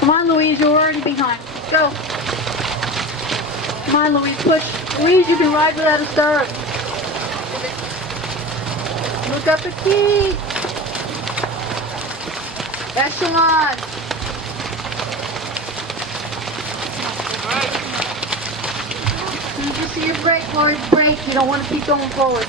Come on, Louise, you're already behind. Go. Come on, Louise, push. Louise, you can ride without a stirrup. Look up at Keith. Echelon. As soon as you see your brake, Lori, brake. You don't want to keep going forward.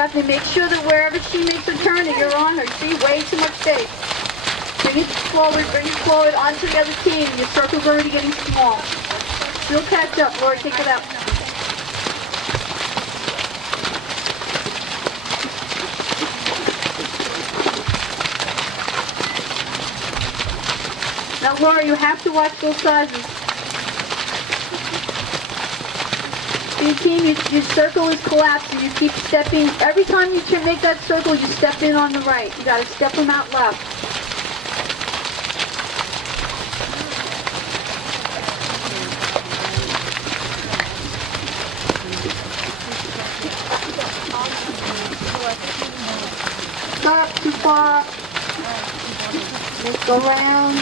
Daphne, make sure that wherever she makes a turn that you're on her. See, way too much space. Bring it forward onto the other team. Your circle's already getting small. She'll catch up. Lori, take it up. Now, Laura, you have to watch both sizes. Your team, your circle is collapsing. You keep stepping. Every time you make that circle, you step in on the right. You got to step them out left. Stop, too far. Let's go around.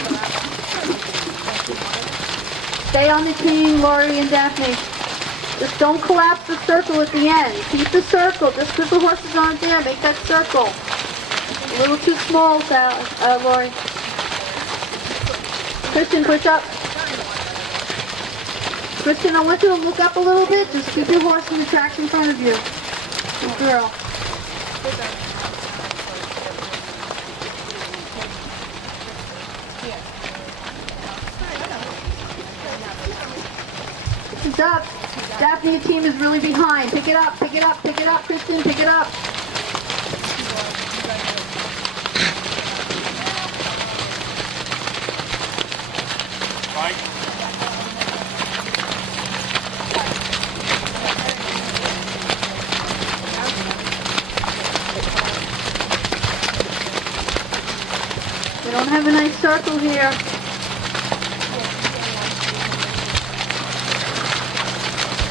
Stay on the team, Lori and Daphne. Just don't collapse the circle at the end. Keep the circle. Just because the horses aren't there, make that circle. A little too small, Lori. Kristen, push up. Kristen, I want you to look up a little bit. Just keep your horse in the tracks in front of you. Good girl. It's up. Daphne, your team is really behind. Pick it up, pick it up, pick it up, Kristen, pick it up. Right. We don't have a nice circle here.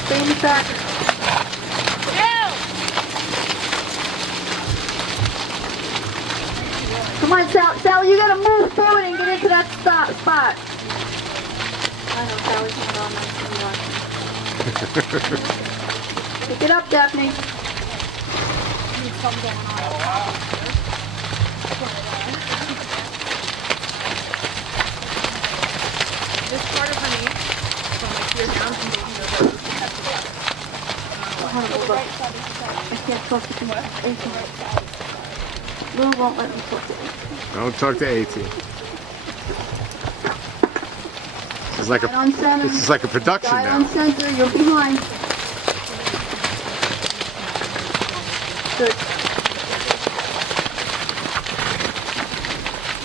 Stay in the track. Come on, Sally, you gotta move forward and get into that spot. I know Sally's not on my Pick it up, Daphne. This part of honey, from like here down and making the road. I can't talk to you. 18. Lou won't let me talk to 18. Don't talk to 18. This is like Right on center. this is like a production Right now. on center. You're behind. Good.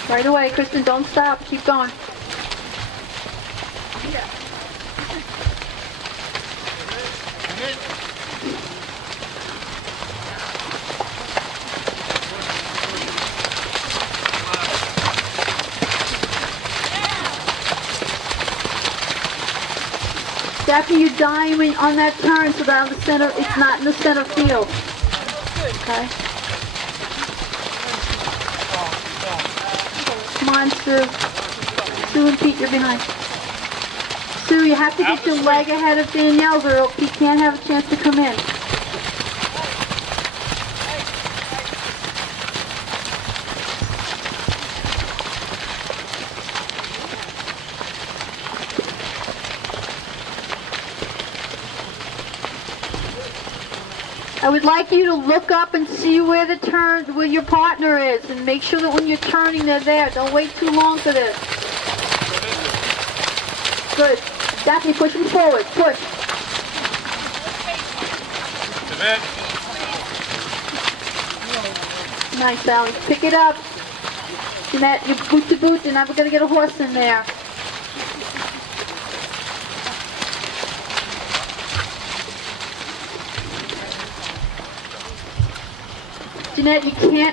Right away, Kristen. Don't stop. Keep going. Daphne, you diamond on that turn so that on the center, it's not in the center field. Okay. Come on, Sue. Sue and Pete, you're behind. Sue, you have to get your leg ahead of Danielle's or Pete can't have a chance to come in. I would like you to look up and see where where your partner is, and make sure that when you're turning, they're there. Don't wait too long for this. Good. Daphne, push me forward. Push. Nice, Sally. Pick it up. Jeanette, you boot to boot, and I'm going to get a horse in there. Jeanette,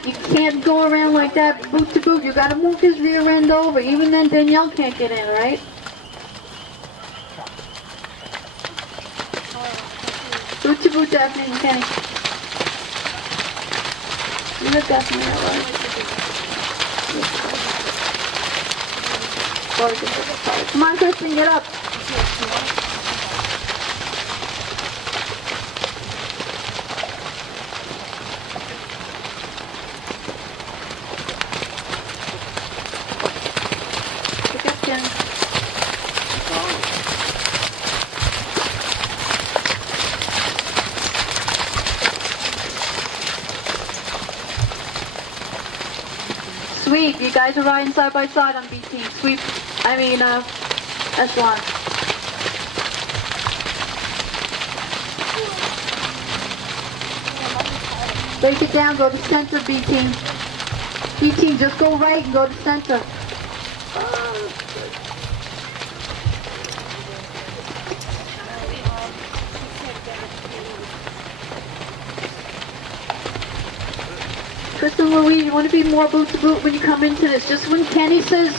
you can't go around like that, boot to boot. You gotta move his rear end over. Even then, Danielle can't get in, right? Boot to boot, Daphne and Kenny. You look Daphne that way. Come on, Kristen, get up. Pick up, Jen. Sweep, you guys are riding side by side on B team. Sweep, echelon. Break it down, go to center, B team. B team, just go right and go to center. Kristen Louise, you want to be more boot to boot when you come into this. Just when Kenny says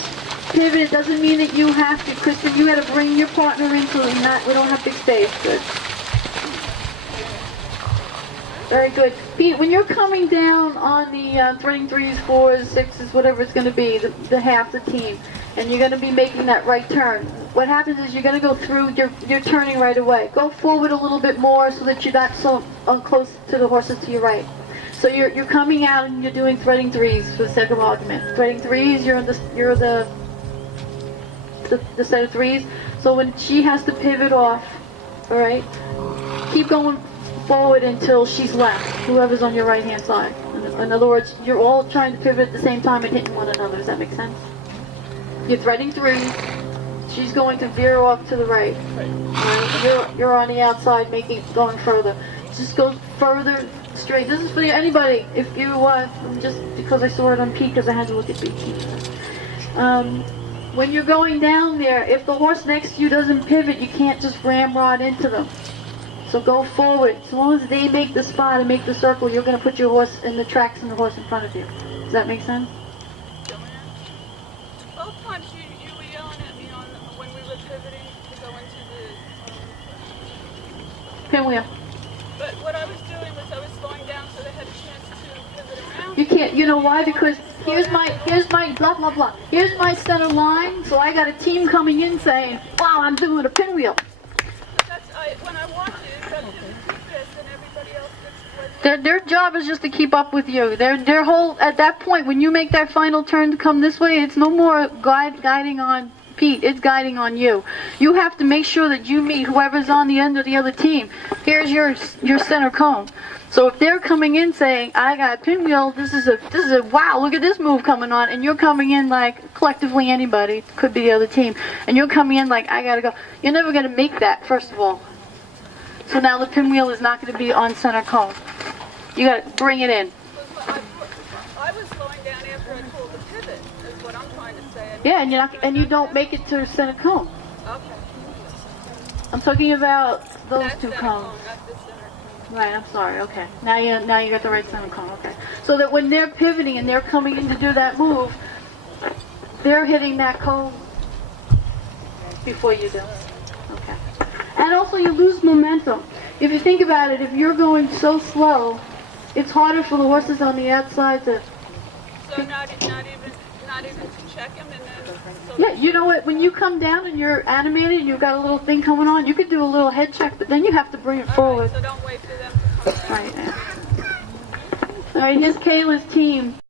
pivot, it doesn't mean that you have to. Kristen, you got to bring your partner in so we don't have big space. Good. Very good. Pete, when you're coming down on the threading 3s, 4s, 6s, whatever it's going to be, the half the team, and you're going to be making that right turn, what happens is you're going to go through, you're turning right away. Go forward a little bit more so that you're not so close to the horses to your right. So you're coming out and you're doing threading 3s for the sake of argument. Threading 3s, you're the set of 3s. So when she has to pivot off, all right, keep going forward until she's left, whoever's on your right hand side. In other words, you're all trying to pivot at the same time and hitting one another. Does that make sense? You're threading 3s. She's going to veer off to the right. Right? You're on the outside, going further. Just go further straight. This is for anybody. If you just because I saw it on Pete because I had to look at Pete. When you're going down there, if the horse next to you doesn't pivot, you can't just ramrod into them. So go forward. As long as they make the spot and make the circle, you're going to put your horse in the tracks and the horse in front of you. Does that make sense? Both times you were yelling at me when we were pivoting to go into the... Pinwheel. But what I was doing was I was slowing down so they had a chance to pivot around. You can't. You know why? Because here's my blah blah blah. Here's my center line. So I got a team coming in saying, "Wow, I'm doing a pinwheel." But when I want to, that's in the this and everybody else gets... Their job is just to keep up with you. Their whole at that point when you make that final turn to come this way, it's no more guiding on Pete. It's guiding on you. You have to make sure that you meet whoever's on the end of the other team. Here's your center cone. So if they're coming in saying, "I got a pinwheel," this is a wow, look at this move coming on, and you're coming in like collectively anybody, could be the other team, and you're coming in like, "I gotta go." You're never gonna make that, first of all. So now the pinwheel is not gonna be on center cone. You gotta bring it in. I was slowing down after I pulled the pivot, is what I'm trying to say. Yeah, and you don't make it to center cone. Okay. I'm talking about those That's two center cones. cone, not the center cone. Right, I'm sorry, okay. Now you got the right center cone, okay. So that when they're pivoting and they're coming in to do that move, they're hitting that cone before you do. Okay. And also you lose momentum. If you think about it, if you're going so slow, it's harder for the horses on the outside to... So not even to check him and then... So Yeah, you know what, when you come down and you're animated and you've got a little thing coming on, you could do a little head check, but then you have to bring it forward. So don't wait for them to come. Right. All right, here's Kayla's team.